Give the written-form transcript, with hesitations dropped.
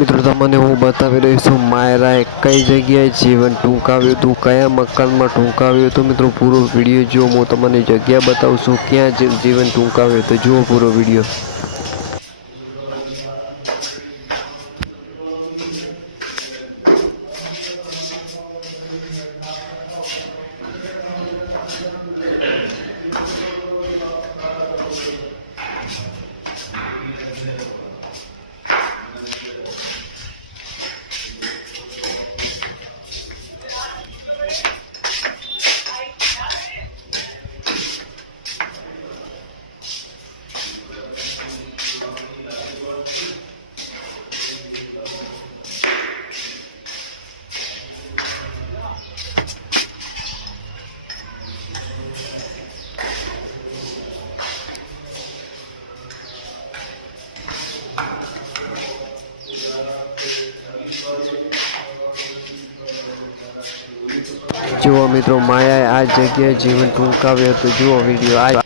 મિત્રો તમને હું બતાવી રહ્યો છું માયરાએ કઈ જગ્યાએ જીવન ટૂંકાવ્યું હતું, કયા મકાનમાં ટૂંકાવ્યું હતું। મિત્રો પૂરો વિડીયો જો હું તમને જગ્યા બતાવું છું ક્યાં જીવન ટૂંકાવ્યું તો જુઓ પૂરો વિડીયો। જુઓ મિત્રો માયાએ આ જગ્યાએ જીવન ટૂંકાવ્યું હતું, જુઓ વિડીયો।